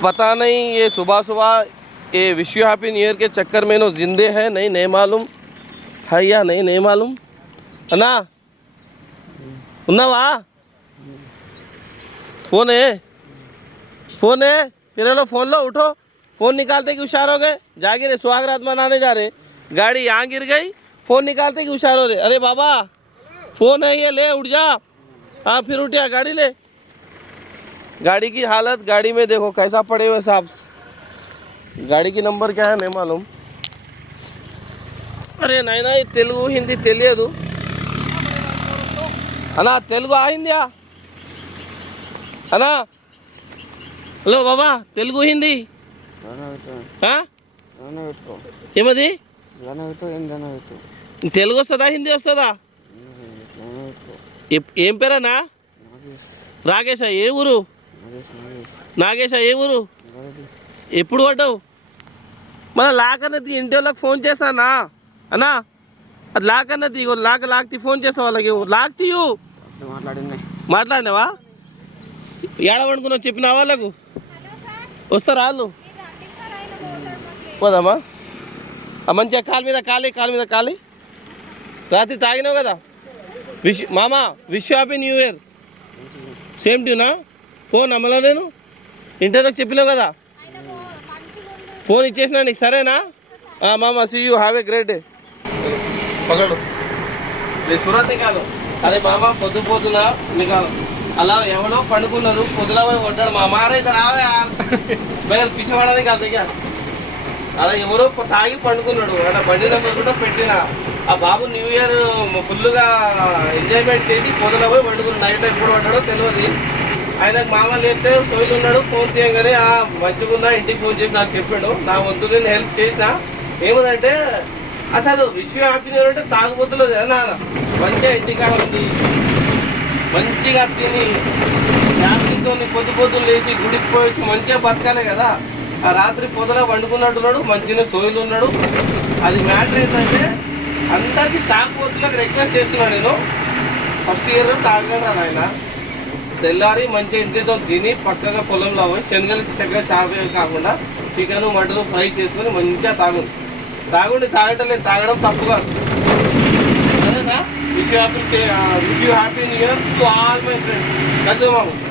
पता नहीं ये सुबह सुबह ये wish you happy new year के चक्कर में नो जिंदे है नहीं मालूम है या नहीं मालूम అన్నా ఉన్నావా फोन है फिर लो फोन लो उठो फ़ोन निकालते कि होशियार हो गए जागे रे सुहाग रात मनाने जा रहे गाड़ी यहाँ गिर गई फ़ोन निकालते कि होशियार हो रहे अरे बाबा फ़ोन है ये ले उठ जा हाँ फिर उठिया गाड़ी ले गाड़ी की हालत गाड़ी में देखो कैसा पड़े हुए साहब गाड़ी की नंबर क्या है नहीं मालूम अरे नहीं तेलुगु हिंदी తెలియదు అన్నా తెలుగు ఆయిందా అన్నా హలో బాబా తెలుగు హిందీ ఏమది తెలుగు వస్తుందా హిందీ వస్తుందా ఏం పేరన్నా రాగేశా ఏ ఊరు నాగేశా ఏ ఊరు ఎప్పుడు పడ్డావు మన లాక్ అన్నది ఇంటి వాళ్ళకి ఫోన్ చేస్తానా అన్నా అది లాక్ అన్నది లాక్ ఫోన్ చేస్తా వాళ్ళకి లాక్ తీయు మాట్లాడినావా ఏడవనుకున్నావు చెప్పిన వాళ్ళకు వస్తారా వాళ్ళు పోదామా మంచిగా కాలు మీద కాలి రాత్రి తాగినావు కదా మామా wish happy new year same tuna phone అమ్మలా నేను ఇంటర్వ్యూకి చెప్పినావు కదా ఫోన్ ఇచ్చేసినా నీకు సరేనా మామా see you have a great day పగడు సురత్ నికాలు అరే మామా పొద్దున నికాలు అలా ఎవరో పండుకున్నారు పొద్దులా పోయి కొట్టాడు మా మారైతే రావే బయట పిచ్చివాడని కాదు ఇక అలా ఎవరో తాగి పండుకున్నాడు అలా బండి నెంబర్ కూడా పెట్టిన ఆ బాబు న్యూ ఇయర్ ఫుల్గా ఎంజాయ్మెంట్ చేసి పొద్దులా పోయి పండుకున్నాడు నైట్ ఎప్పుడు పడ్డాడో తెలియదు ఆయనకు మామ లేపితే సోయిలు ఉన్నాడు ఫోన్ తీయగానే మంచిగా ఉన్నా ఇంటికి ఫోన్ చేసి నాకు చెప్పాడు నా వంతు నేను హెల్ప్ చేసిన ఏముందంటే అసలు wish you happy new year అంటే తాగుబోతులేదు నాన్న మంచిగా ఇంటికాడ ఉంది మంచిగా తిని ఫ్యామిలీతో పొద్దున లేచి గుడికి పోయి మంచిగా బతకాలి కదా ఆ రాత్రి పొదలా వండుకున్నట్టున్నాడు మంచిగా సోయిలు ఉన్నాడు అది మ్యాటర్ ఏంటంటే అందరికీ తాగుబోతులకు రిక్వెస్ట్ చేస్తున్నాను నేను ఫస్ట్ ఇయర్ తాగడా ఆయన తెల్లారి మంచిగా ఇంటితో తిని పక్కగా పొలంలో పోయి శనగలు చక్కగా చాపే కాకుండా చికెన్ మటన్ ఫ్రై చేసుకొని మంచిగా తాగడం తప్పు కాదు సరేనా wish you happy new year to all my friends మాము